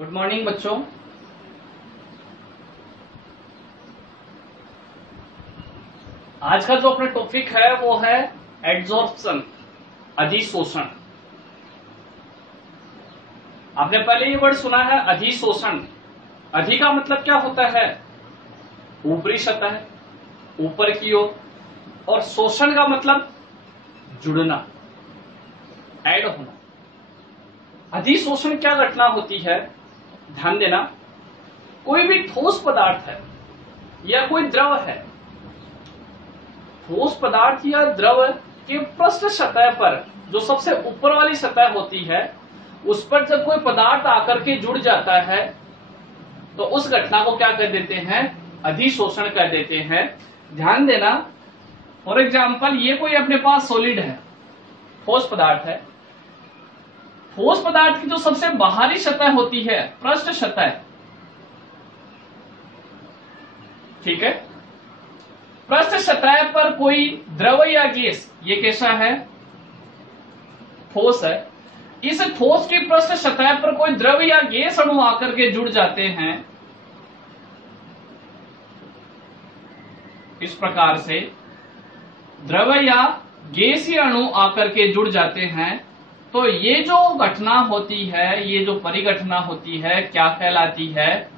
Good morning बच्चों। आज का जो अपना टॉपिक है वो है एड्सॉर्प्शन, अधिशोषण। आपने पहले ये वर्ड सुना है अधिशोषण। अधि का मतलब क्या होता है? ऊपरी सतह, ऊपर की ओर। और शोषण का मतलब जुड़ना, ऐड होना। अधिशोषण क्या घटना होती है? ध्यान देना, कोई भी ठोस पदार्थ है या कोई द्रव है, ठोस पदार्थ या द्रव के पृष्ठ सतह पर जो सबसे ऊपर वाली सतह होती है उस पर जब कोई पदार्थ आकर के जुड़ जाता है तो उस घटना को क्या कर देते हैं? अधिशोषण कर देते हैं। ध्यान देना, फॉर एग्जाम्पल ये कोई अपने पास सॉलिड है, ठोस पदार्थ है। ठोस पदार्थ की जो सबसे बाहरी सतह होती है, पृष्ठ सतह, ठीक है, पृष्ठ सतह पर कोई द्रव या गैस, ये कैसा है? ठोस है। इस ठोस की पृष्ठ सतह पर कोई द्रव या गैस अणु आकर के जुड़ जाते हैं। इस प्रकार से द्रव या गैसीय अणु आकर के जुड़ जाते हैं तो ये जो घटना होती है, ये जो परिघटना होती है, क्या कहलाती है?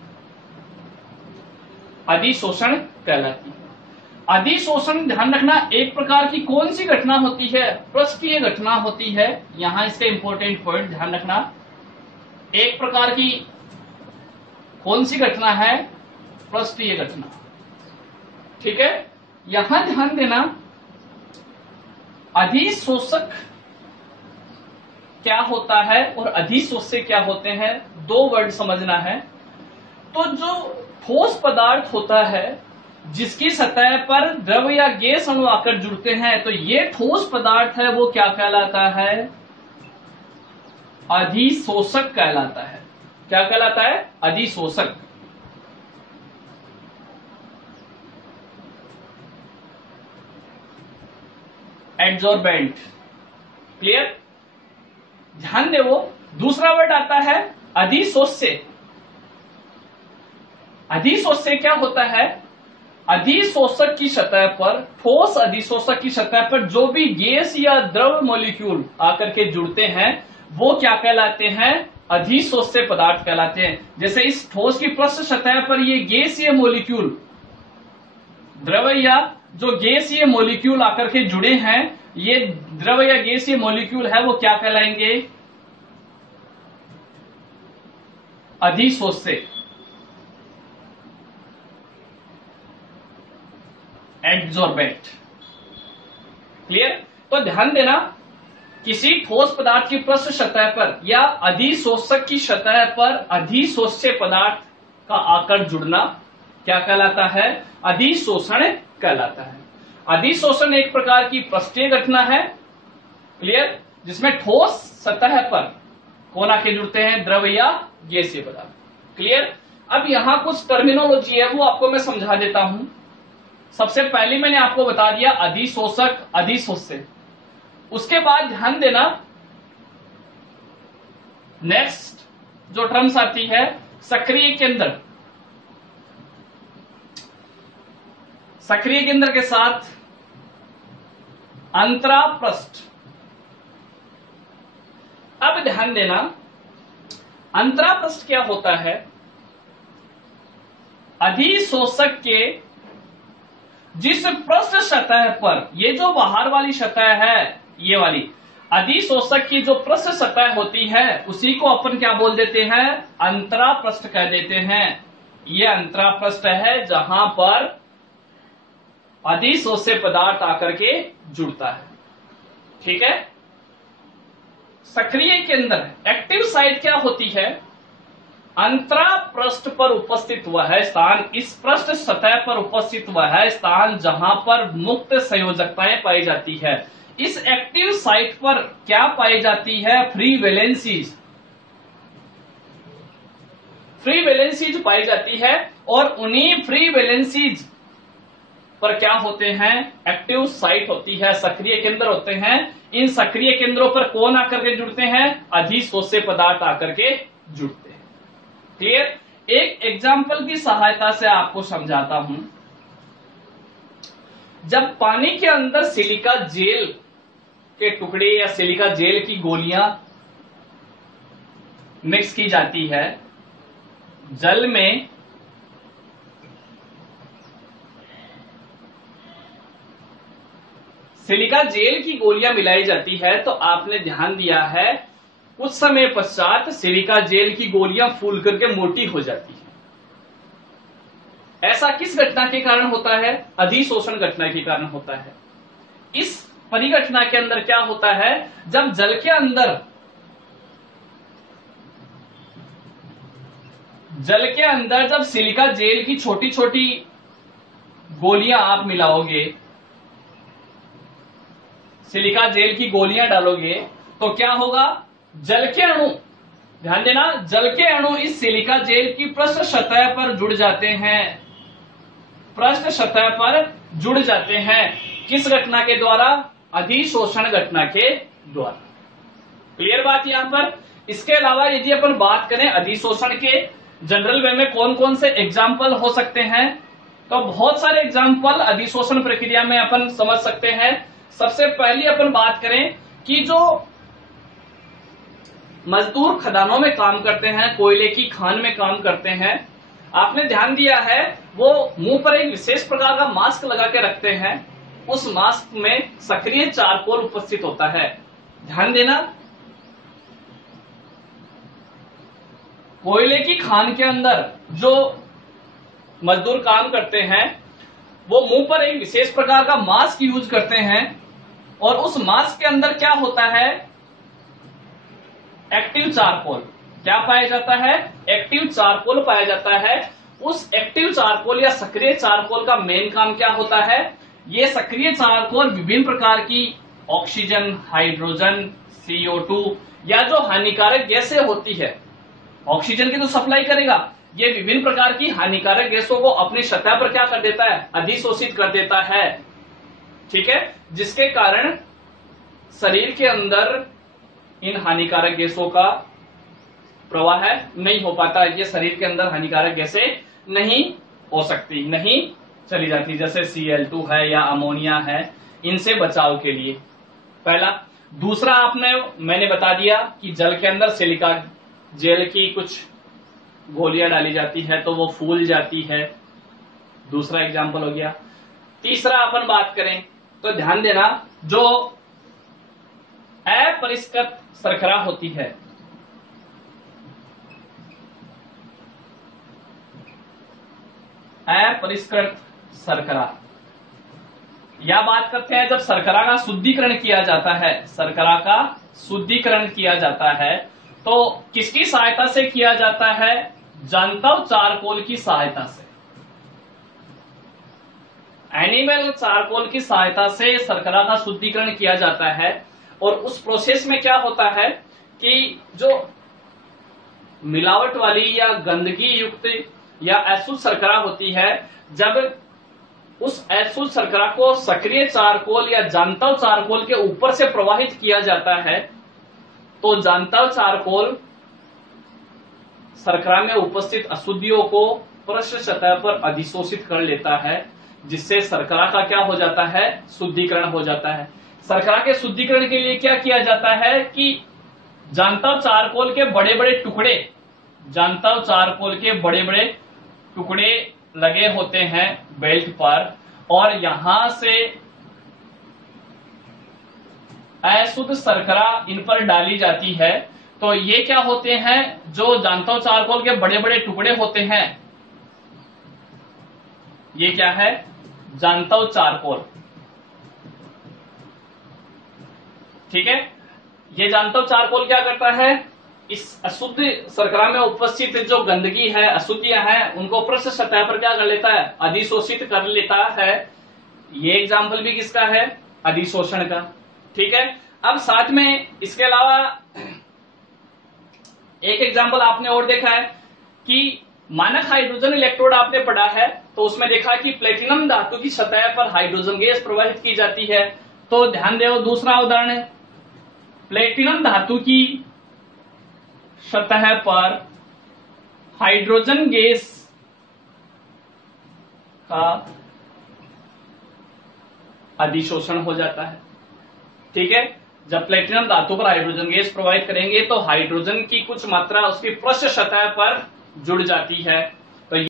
अधिशोषण कहलाती है। अधिशोषण ध्यान रखना एक प्रकार की कौन सी घटना होती है? पृष्ठीय घटना होती है। यहां इसका इंपॉर्टेंट पॉइंट ध्यान रखना, एक प्रकार की कौन सी घटना है? पृष्ठीय घटना, ठीक है। यहां ध्यान देना, अधिशोषक क्या होता है और अधिशोष्य क्या होते हैं, दो वर्ड समझना है। तो जो ठोस पदार्थ होता है जिसकी सतह पर द्रव या गैस अणु आकर जुड़ते हैं, तो ये ठोस पदार्थ है वो क्या कहलाता है? अधिशोषक कहलाता है। क्या कहलाता है? अधिशोषक। Adsorbent, clear? ध्यान दे, वो दूसरा वर्ड आता है अधिशोष्य। अधिशोष्य क्या होता है? अधिशोषक की सतह पर, ठोस अधिशोषक की सतह पर जो भी गैस या द्रव मॉलिक्यूल आकर के जुड़ते हैं वो क्या कहलाते हैं? अधिशोष्य पदार्थ कहलाते हैं। जैसे इस ठोस की पृष्ठ सतह पर ये गैसीय मॉलिक्यूल, द्रव या जो गैसीय मॉलिक्यूल आकर के जुड़े हैं, ये द्रव या गैसीय मॉलिक्यूल है वो क्या कहलाएंगे? अधिशोष्य, एड्सॉर्बेंट, क्लियर? तो ध्यान देना, किसी ठोस पदार्थ की पृष्ठ सतह पर या अधिशोषक की सतह पर अधिशोष्य पदार्थ का आकर जुड़ना क्या कहलाता है? अधिशोषण कहलाता है। अधिशोषण एक प्रकार की पृष्ठीय घटना है, क्लियर, जिसमें ठोस सतह पर कौन आके जुड़ते हैं? द्रव या गैसीय पदार्थ, क्लियर? अब यहां कुछ टर्मिनोलॉजी है वो आपको मैं समझा देता हूं। सबसे पहले मैंने आपको बता दिया अधिशोषक, अधिशोष्य। उसके बाद ध्यान देना, नेक्स्ट जो टर्म्स आती है सक्रिय केंद्र। सक्रिय केंद्र के साथ अंतरापृष्ठ। अब ध्यान देना, अंतरापृष्ठ क्या होता है? अधिशोषक के जिस पृष्ठ सतह पर, ये जो बाहर वाली सतह है, ये वाली अधिशोषक की जो पृष्ठ सतह होती है उसी को अपन क्या बोल देते हैं? अंतरापृष्ठ कह देते हैं। ये अंतरापृष्ठ है जहां पर अधिशोष्य पदार्थ आकर के जुड़ता है, ठीक है। सक्रिय केंद्र, एक्टिव साइट क्या होती है? अंतरापृष्ठ पर उपस्थित वह स्थान, इस पृष्ठ सतह पर उपस्थित वह स्थान जहां पर मुक्त संयोजकताएं पाई जाती है। इस एक्टिव साइट पर क्या पाई जाती है? फ्री वैलेंसीज, फ्री वैलेंसीज पाई जाती है। और उन्हीं फ्री वैलेंसीज पर क्या होते हैं? एक्टिव साइट होती है, सक्रिय केंद्र होते हैं। इन सक्रिय केंद्रों पर कौन आकर के जुड़ते हैं? अधिशोष्य पदार्थ आकर के जुड़ते हैं। क्लियर? एक एग्जाम्पल की सहायता से आपको समझाता हूं। जब पानी के अंदर सिलिका जेल के टुकड़े या सिलिका जेल की गोलियां मिक्स की जाती है, जल में सिलिका जेल की गोलियां मिलाई जाती है, तो आपने ध्यान दिया है कुछ समय पश्चात सिलिका जेल की गोलियां फूल करके मोटी हो जाती है। ऐसा किस घटना के कारण होता है? अधिशोषण घटना के कारण होता है। इस परिघटना के अंदर क्या होता है, जब जल के अंदर जब सिलिका जेल की छोटी छोटी गोलियां आप मिलाओगे, सिलिका जेल की गोलियां डालोगे, तो क्या होगा? जल के अणु, ध्यान देना, जल के अणु इस सिलिका जेल की पृष्ठ सतह पर जुड़ जाते हैं। पृष्ठ सतह पर जुड़ जाते हैं किस घटना के द्वारा? अधिशोषण घटना के द्वारा। क्लियर बात यहां पर? इसके अलावा यदि अपन बात करें अधिशोषण के जनरल वे में कौन कौन से एग्जाम्पल हो सकते हैं, तो बहुत सारे एग्जाम्पल अधिशोषण प्रक्रिया में अपन समझ सकते हैं। सबसे पहली अपन बात करें कि जो मजदूर खदानों में काम करते हैं, कोयले की खान में काम करते हैं, आपने ध्यान दिया है वो मुंह पर एक विशेष प्रकार का मास्क लगा के रखते हैं, उस मास्क में सक्रिय चारकोल उपस्थित होता है। ध्यान देना, कोयले की खान के अंदर जो मजदूर काम करते हैं वो मुंह पर एक विशेष प्रकार का मास्क यूज करते हैं, और उस मास्क के अंदर क्या होता है? Active charcoal. क्या पाया जाता है? एक्टिव चारकोल पाया जाता है। उस एक्टिव चारकोल या सक्रिय चारकोल का मेन काम क्या होता है? ये सक्रिय चारकोल विभिन्न प्रकार की ऑक्सीजन, हाइड्रोजन, CO2 या जो हानिकारक गैसें होती है, ऑक्सीजन की तो सप्लाई करेगा, ये विभिन्न प्रकार की हानिकारक गैसों को अपनी सतह पर क्या कर देता है? अधिशोषित कर देता है। ठीक है, जिसके कारण शरीर के अंदर इन हानिकारक गैसों का प्रवाह नहीं हो पाता। ये शरीर के अंदर हानिकारक गैसें नहीं हो सकती, नहीं चली जाती, जैसे Cl2 है या अमोनिया है, इनसे बचाव के लिए पहला। दूसरा मैंने बता दिया कि जल के अंदर सिलिका जेल की कुछ गोलियां डाली जाती है तो वो फूल जाती है, दूसरा एग्जाम्पल हो गया। तीसरा अपन बात करें तो ध्यान देना, जो अपरिष्कृत शर्करा होती है, अपरिष्कृत शर्करा, या बात करते हैं जब शर्करा का शुद्धिकरण किया जाता है, शर्करा का शुद्धिकरण किया जाता है तो किसकी सहायता से किया जाता है? जंतव चारकोल की सहायता से, एनिमल चारकोल की सहायता से शर्करा का शुद्धिकरण किया जाता है। और उस प्रोसेस में क्या होता है कि जो मिलावट वाली या गंदगी युक्त या अशुद्ध शर्करा होती है, जब उस अशुद्ध शर्करा को सक्रिय चारकोल या जंतव चारकोल के ऊपर से प्रवाहित किया जाता है, तो जंतव चारकोल शर्करा में उपस्थित अशुद्धियों को पृष्ठ सतह पर अधिशोषित कर लेता है, जिससे शर्करा का क्या हो जाता है? शुद्धिकरण हो जाता है। शर्करा के शुद्धिकरण के लिए क्या किया जाता है कि जंतव चारकोल के बड़े बड़े टुकड़े, जंतव चारकोल के बड़े बड़े टुकड़े लगे होते हैं बेल्ट पर, और यहां से अशुद्ध शर्करा इन पर डाली जाती है। तो ये क्या होते हैं? जो जंतव चारकोल के बड़े बड़े टुकड़े होते हैं, ये क्या है? जंतव चारकोल। ठीक है, ये जंतव चारकोल क्या करता है? इस अशुद्ध शर्करा में उपस्थित जो गंदगी है, अशुद्धियां हैं, उनको पृष्ठ सतह पर क्या कर लेता है? अधिशोषित कर लेता है। ये एग्जाम्पल भी किसका है? अधिशोषण का। ठीक है, अब साथ में इसके अलावा एक एग्जाम्पल आपने और देखा है कि मानक हाइड्रोजन इलेक्ट्रोड आपने पढ़ा है, तो उसमें देखा कि प्लेटिनम धातु की सतह पर हाइड्रोजन गैस प्रवाहित की जाती है। तो ध्यान देो, दूसरा उदाहरण है, प्लेटिनम धातु की सतह पर हाइड्रोजन गैस का अधिशोषण हो जाता है। ठीक है, जब प्लेटिनम धातु पर हाइड्रोजन गैस प्रोवाइड करेंगे तो हाइड्रोजन की कुछ मात्रा उसकी पृष्ठ सतह पर जुड़ जाती है